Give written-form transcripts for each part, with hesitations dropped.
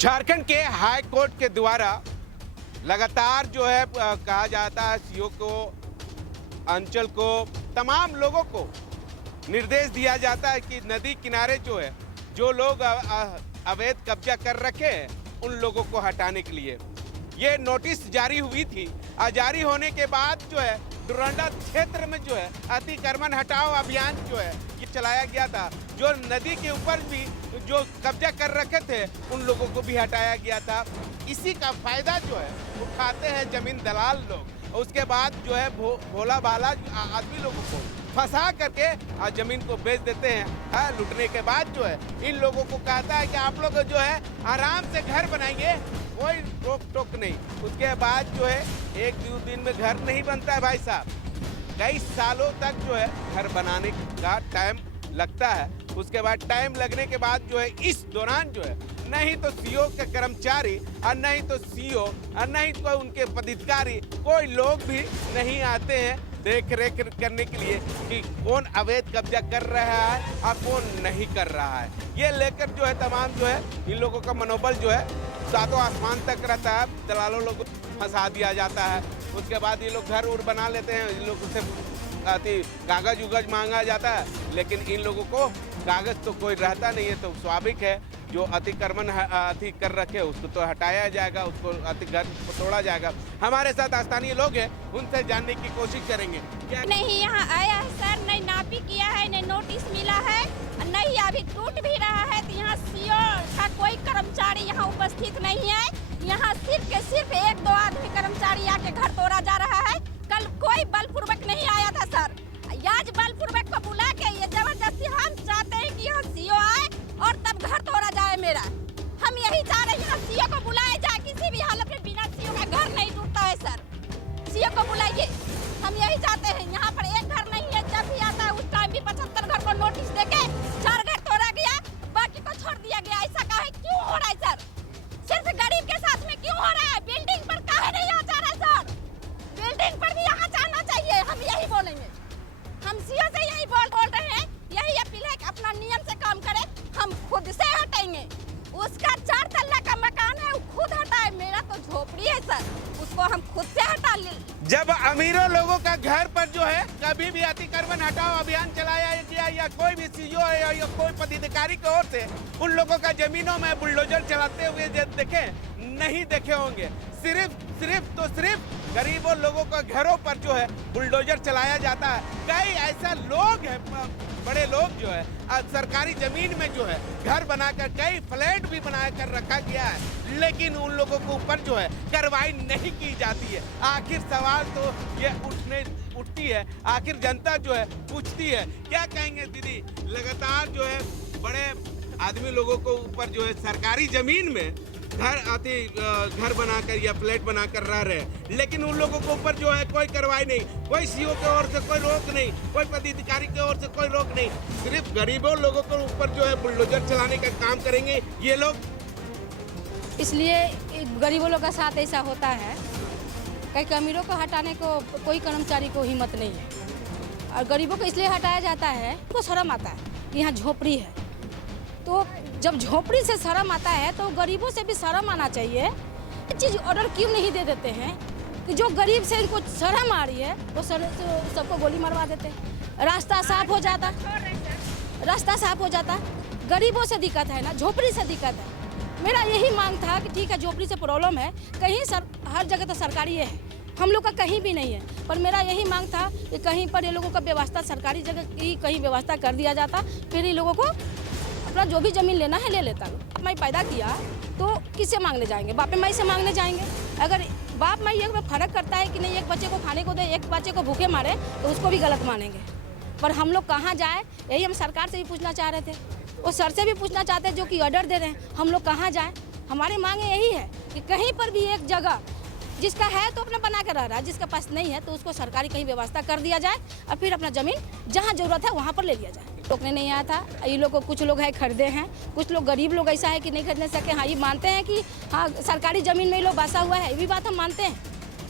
झारखंड के high court के द्वारा लगातार जो है कहा जाता है सीओ को, अंचल को, तमाम लोगों को निर्देश दिया जाता है कि नदी किनारे जो है जो लोग अवैध कब्जा कर रखे हैं उन लोगों को हटाने के लिए ये नोटिस जारी हुई थी। जारी होने के बाद जो है डोरंडा क्षेत्र में जो है अतिक्रमण हटाओ अभियान जो है ये चलाया गया था। जो नदी के ऊपर भी जो कब्जा कर रखे थे उन लोगों को भी हटाया गया था। इसी का फायदा जो है उठाते हैं जमीन दलाल लोग। उसके बाद जो है भोला भाला आदमी लोगों को फंसा करके जमीन को बेच देते हैं। लूटने के बाद जो है इन लोगों को कहता है कि आप लोग जो है आराम से घर बनाएंगे, कोई रोक टोक नहीं। उसके बाद जो है एक दो दिन में घर नहीं बनता है भाई साहब, कई सालों तक जो है घर बनाने का टाइम लगता है। उसके बाद टाइम लगने के बाद जो है इस दौरान जो है नहीं तो सीओ के कर्मचारी और नहीं तो सीओ और नहीं तो उनके पदाधिकारी कोई लोग भी नहीं आते हैं देख रेख करने के लिए कि कौन अवैध कब्जा कर रहा है और कौन नहीं कर रहा है। ये लेकर जो है तमाम जो है इन लोगों का मनोबल जो है सातों आसमान तक रहता है। दलालों लोगों को फंसा दिया जाता है। उसके बाद ये लोग घर उड़ बना लेते हैं। इन लोगों से कागज उगज मांगा जाता है, लेकिन इन लोगों को कागज तो कोई रहता नहीं है। तो स्वाभाविक है जो अतिक्रमण अति कर रखे उसको तो हटाया जाएगा, उसको घर को तोड़ा जाएगा। हमारे साथ स्थानीय लोग हैं, उनसे जानने की कोशिश करेंगे। क्या नहीं यहाँ आया है सर, नहीं नापी किया है, नहीं नोटिस मिला है, नहीं अभी टूट भी रहा है। तो यहाँ सीओ का कोई कर्मचारी यहाँ उपस्थित नहीं है। यहाँ सिर्फ एक दो आदमी कर्मचारी आके घर तोड़ा जा रहा है। कल कोई बलपूर्वक नहीं आया था सर, आज बलपूर्वक को बुला के ये जबरदस्ती हम चाहते हैं कि यहाँ सीओ आए और तब घर तोड़ा जाए मेरा। हम यही चाह रहे हैं यहाँ सीओ को बुलाया जाए, किसी भी हालत में बिना सीओ का घर नहीं टूटता है सर। सीओ को बुलाइए, हम यही चाहते हैं। यहाँ पर एक घर नहीं है, जब भी आता है उस टाइम भी 75 घर को नोटिस देके 4 घर तोड़ा गया, बाकी को छोड़ दिया गया। ऐसा काहे क्यों हो रहा है सर? सिर्फ गरीब के साथ में क्यों हो रहा है? बिल्डिंग पर काहे नहीं आ जा रहा है सर? बिल्डिंग पर भी यहाँ जाना चाहिए। हम यही बोलेंगे, हम सीओ से यही बोल रहे हैं, यही अपील है कि अपना नियम से काम करे। हम खुद से हटेंगे। उसका 4 तल्ला का मकान है, वो खुद हटाए। मेरा तो झोपड़ी है सर, उसको हम खुद से हटा ले। जब अमीरों लोगों का घर पर जो है कभी भी अतिक्रमण हटाओ अभियान चलाया गया या कोई भी सीओ या कोई पदाधिकारी की ओर से उन लोगों का जमीनों में बुलडोजर चलाते हुए देखे नहीं देखे होंगे। सिर्फ गरीबों लोगों का घरों पर जो है बुलडोजर चलाया जाता है। कई ऐसा लोग हैं, बड़े लोग जो है सरकारी जमीन में जो है घर बनाकर कई फ्लैट भी बना कर रखा गया है, लेकिन उन लोगों के ऊपर जो है कार्रवाई नहीं की जाती है। आखिर सवाल तो ये उठती है, आखिर जनता जो है पूछती है। क्या कहेंगे दीदी, लगातार जो है बड़े आदमी लोगों को ऊपर जो है सरकारी जमीन में घर बनाकर या फ्लैट बनाकर रह रहे हैं, लेकिन उन लोगों के ऊपर जो है कोई कार्रवाई नहीं, कोई सीओ की ओर से कोई रोक नहीं, कोई पदाधिकारी की ओर से कोई रोक नहीं। सिर्फ गरीबों लोगों के ऊपर जो है बुलडोजर चलाने का काम करेंगे ये लोग। इसलिए गरीबों लोगों का साथ ऐसा होता है, कई अमीरों को हटाने को कोई कर्मचारी को हिम्मत नहीं है और गरीबों को इसलिए हटाया जाता है उनको शर्म आता है कि यहाँ झोपड़ी है। तो जब झोपड़ी से शर्म आता है तो गरीबों से भी शर्म आना चाहिए। ये चीज़ ऑर्डर क्यों नहीं दे देते हैं कि जो गरीब से इनको शर्म आ रही है वो सबको गोली मरवा देते हैं, रास्ता साफ हो जाता, रास्ता साफ हो जाता। गरीबों से दिक्कत है ना, झोपड़ी से दिक्कत है। मेरा यही मांग था कि ठीक है झोपड़ी से प्रॉब्लम है, कहीं हर जगह तो सरकारी है, हम लोग का कहीं भी नहीं है, पर मेरा यही मांग था कि कहीं पर ये लोगों का व्यवस्था सरकारी जगह की कहीं व्यवस्था कर दिया जाता, फिर ये लोगों को अपना जो भी जमीन लेना है ले लेता। मैं पैदा किया तो किससे मांगने जाएंगे? बाप माई से मांगने जाएंगे? अगर बाप माई एक में फ़र्क करता है कि नहीं, एक बच्चे को खाने को दे, एक बच्चे को भूखे मारे तो उसको भी गलत मानेंगे। पर हम लोग कहाँ जाए, यही हम सरकार से भी पूछना चाह रहे थे, वो सर से भी पूछना चाहते हैं जो कि ऑर्डर दे रहे हैं। हम लोग कहाँ जाएँ? हमारी मांग यही है कि कहीं पर भी एक जगह जिसका है तो अपना बना कर रह रहा है, जिसके पास नहीं है तो उसको सरकारी कहीं व्यवस्था कर दिया जाए और फिर अपना ज़मीन जहाँ ज़रूरत है वहाँ पर ले लिया जाए। रोकने नहीं आया था। ये लोग को कुछ लोग है खरीदे हैं, कुछ लोग गरीब लोग ऐसा है कि नहीं खरीदने सके। हाँ, ये मानते हैं कि हाँ सरकारी ज़मीन में ये लोग बसा हुआ है, ये भी बात हम मानते हैं,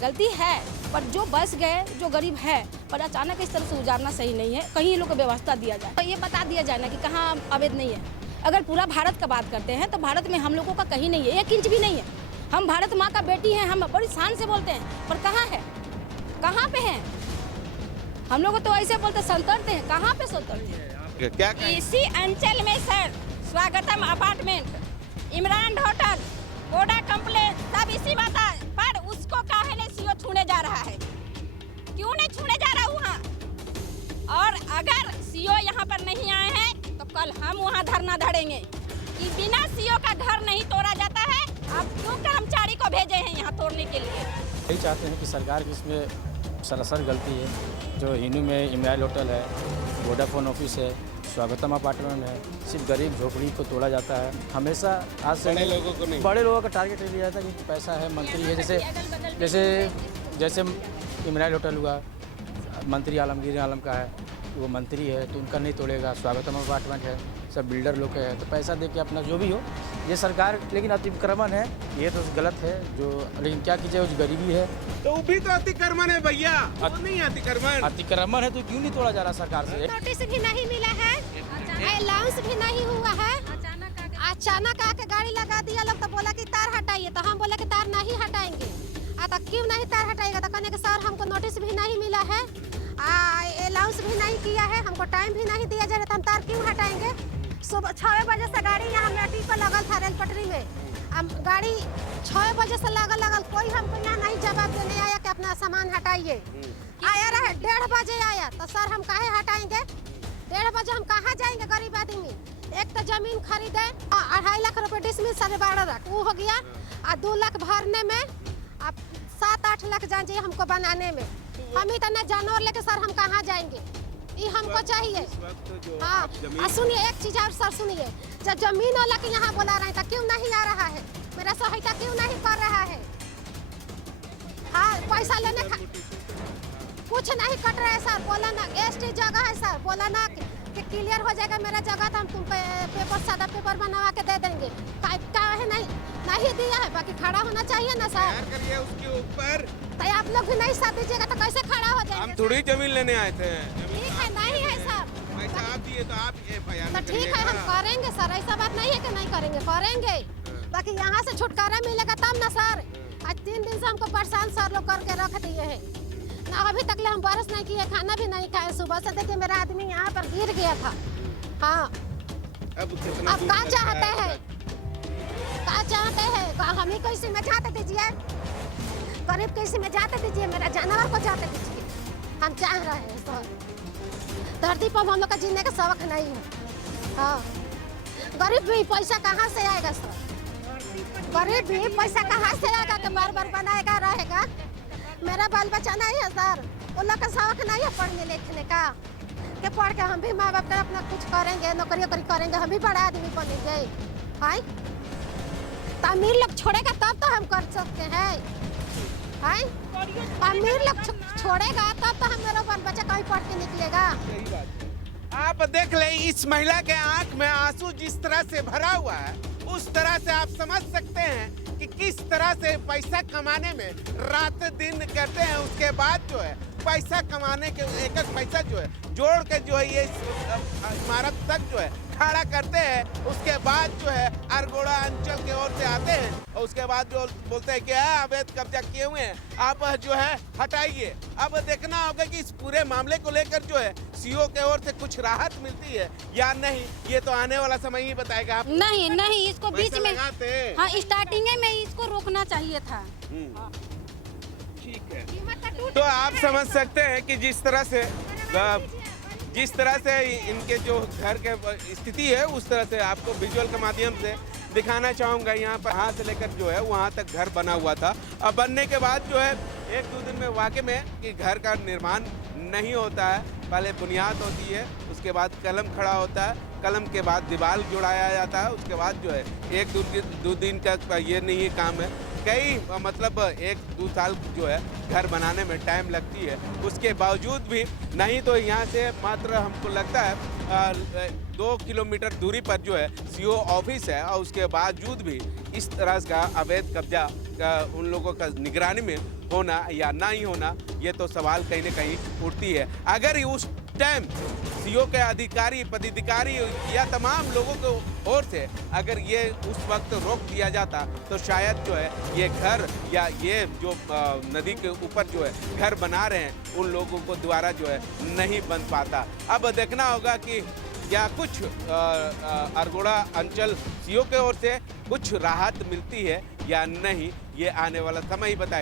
गलती है। पर जो बस गए, जो गरीब है, पर अचानक इस तरह से उजाड़ना सही नहीं है। कहीं ये लोग को व्यवस्था दिया जाए, तो ये बता दिया जाए ना कि कहाँ अवैध नहीं है। अगर पूरा भारत का बात करते हैं तो भारत में हम लोगों का कहीं नहीं है, 1 इंच भी नहीं है। हम भारत माँ का बेटी हैं, हम बड़ी शान से बोलते हैं, पर कहाँ है, कहाँ पे हैं? हम लोग तो ऐसे बोलते संतरते हैं, कहाँ पे संतरते हैं? क्या इसी अंचल में सर स्वागतम अपार्टमेंट, इमरान होटल, बोडा कॉम्प्लेक्स सब इसी बात पर उसको काहे नहीं सीओ छूने जा रहा है? क्यों नहीं छूने जा रहा वहाँ? और अगर सीओ यहाँ पर नहीं आए हैं तो कल हम वहाँ धरना धरेंगे कि बिना सीओ का घर नहीं तोड़ा जाता है। आप क्यों कर्मचारी को भेजे हैं यहाँ तोड़ने के लिए? यही चाहते हैं कि सरकार की इसमें सरासर गलती है। जो हिनू में इमरान होटल है, वोडाफोन ऑफिस है, स्वागतम अपार्टमेंट है, सिर्फ गरीब झोपड़ी को तोड़ा जाता है। हमेशा आज से बड़े लोगों को नहीं, बड़े लोगों का टारगेट लिया जाता है कि पैसा है, मंत्री है। जैसे इमरान होटल हुआ, मंत्री आलमगीर आलम का है, वो मंत्री है तो उनका नहीं तोड़ेगा। स्वागतम अपार्टमेंट है, सब बिल्डर लोग है, तो पैसा दे के अपना जो भी हो ये सरकार, लेकिन अतिक्रमण है, ये तो गलत है। जो लेकिन क्या कीजिए, उस गरीबी है तो वो भी तो अतिक्रमण है भैया, वो नहीं अतिक्रमण है तो क्यों नहीं तोड़ा जा रहा सरकार से? नोटिस भी नहीं मिला है, अलाउंस भी नहीं हुआ है। अचानक आके गाड़ी लगा दिया लोग, तो बोला कि तार हटाइए, तो हम बोले कि तार नहीं हटाएंगे। तो क्यों नहीं तार हटाएगा? तो कहने के सर हमको नोटिस भी नहीं मिला है, अलाउंस भी नहीं किया है, हमको टाइम भी नहीं दिया जा रहा, तो हम तार क्यों हटाएंगे? सुबह 6 बजे से गाड़ी यहाँ मेटी पर लगल था रेल पटरी में। अब गाड़ी 6 बजे से लगल, कोई हमको यहाँ नहीं जवाब देने आया कि अपना सामान हटाइए। आया रहा 1:30 बजे आया, तो सर हम काहे हटाएंगे? 1:30 बजे हम कहाँ जाएंगे गरीब आदमी? एक तो जमीन खरीदे 2.5 लाख रुपए डिसमिल 12.5 लाख वो हो गया, और 2 लाख भरने में, अब 7-8 लाख जाइए हमको बनाने में। हम इतना जानवर लेके सर हम कहाँ जाएंगे? ये हमको चाहिए। हाँ, सुनिए एक चीज और सर सुनिए, जब जमीन वाला के यहाँ बुला रहे हैं तो क्यों नहीं आ रहा है? मेरा सहायता क्यों नहीं कर रहा है? हाँ, पैसा लेने कुछ नहीं कट रहा है सर। बोला ना एसटी जगह है सर, बोला ना कि क्लियर हो जाएगा मेरा जगह, तो हम तुमको पेपर, सादा पेपर बनवा के दे देंगे। काहे नहीं दिया है? बाकी खड़ा होना चाहिए ना सर। करिए उसके ऊपर, तो आप लोग भी नहीं साथ दीजिएगा तो कैसे खड़ा हो जाएंगे? हम थोड़ी जमीन लेने आए थे। ठीक है, नहीं है सर, पैसा आप दिए तो आप तो ठीक है हम करेंगे सर, ऐसा बात नहीं है कि नहीं करेंगे, करेंगे। बाकी यहाँ से छुटकारा मिलेगा तब ना सर। आज 3 दिन से हमको परेशान सर लोग करके रख दिए हैं ना, अभी तक हम बरस नहीं किए, खाना भी नहीं खाए। सुबह से देखिए मेरा आदमी यहाँ पर गिर गया था। हाँ, अब क्या चाहते हैं? क्या चाहते हैं? हम ही को इसी में जाते दीजिए, गरीब को इसी में जाते दीजिए, मेरा जानवर को जाते दीजिए। हम चाह रहे हैं सर, धरती पर हम लोग का जीने का सबक नहीं है। हाँ, गरीब भी पैसा कहाँ से आएगा सर? गरीब भी पैसा कहाँ से आएगा कि बार बार बनाएगा रहेगा? मेरा बाल बच्चा नहीं है सर, उन लोग का सबक नहीं है पढ़ने लिखने का, कि पढ़ के हम भी माँ बाप का अपना कुछ करेंगे, नौकरी करेंगे, हम भी बड़ा आदमी बनेंगे। हाय, तो अमीर लोग छोड़ेगा तब तो हम कर सकते हैं। हाय, अमीर लोग छोड़ेगा तब तो हम मेरा बाल बच्चा कहीं पढ़ के निकलेगा। आप देख ले, इस महिला के आंख में आंसू जिस तरह से भरा हुआ है, उस तरह से आप समझ सकते हैं कि किस तरह से पैसा कमाने में रात दिन करते हैं। उसके बाद जो है पैसा कमाने के एक पैसा जो है जोड़ के जो है ये इमारत तक जो है खड़ा करते हैं। उसके बाद जो है अरगोड़ा अंचल की ओर से आते हैं और उसके बाद जो बोलते हैं कि अवैध कब्जा किए हुए हैं, आप जो है हटाइए। अब देखना होगा कि इस पूरे मामले को लेकर जो है सीओ के ओर से कुछ राहत मिलती है या नहीं, ये तो आने वाला समय ही बताएगा। आप नहीं, इसको बीच में, हाँ स्टार्टिंग में इसको रोकना चाहिए था। ठीक है, तो आप समझ सकते हैं कि जिस तरह से इनके जो घर के स्थिति है, उस तरह से आपको विजुअल के माध्यम से दिखाना चाहूँगा। यहाँ पर यहाँ से लेकर जो है वहाँ तक घर बना हुआ था। अब बनने के बाद जो है 1-2 दिन में वाकई में कि घर का निर्माण नहीं होता है। पहले बुनियाद होती है, उसके बाद कलम खड़ा होता है, कलम के बाद दीवार जुड़ाया जाता है, उसके बाद जो है 1-2 दिन का ये नहीं काम है, कई मतलब 1-2 साल जो है घर बनाने में टाइम लगती है। उसके बावजूद भी नहीं तो यहाँ से मात्र हमको लगता है 2 किलोमीटर दूरी पर जो है सीओ ऑफिस है, और उसके बावजूद भी इस तरह का अवैध कब्जा का उन लोगों का निगरानी में होना या ना ही होना, ये तो सवाल कहीं ना कहीं उठती है। अगर उस टाइम सीओ के अधिकारी पदाधिकारी या तमाम लोगों की ओर से अगर ये उस वक्त रोक दिया जाता तो शायद जो है ये घर या ये जो नदी के ऊपर जो है घर बना रहे हैं उन लोगों को द्वारा जो है नहीं बन पाता। अब देखना होगा कि क्या कुछ अरगोड़ा अंचल सीओ के ओर से कुछ राहत मिलती है या नहीं, ये आने वाला समय ही बताएगा।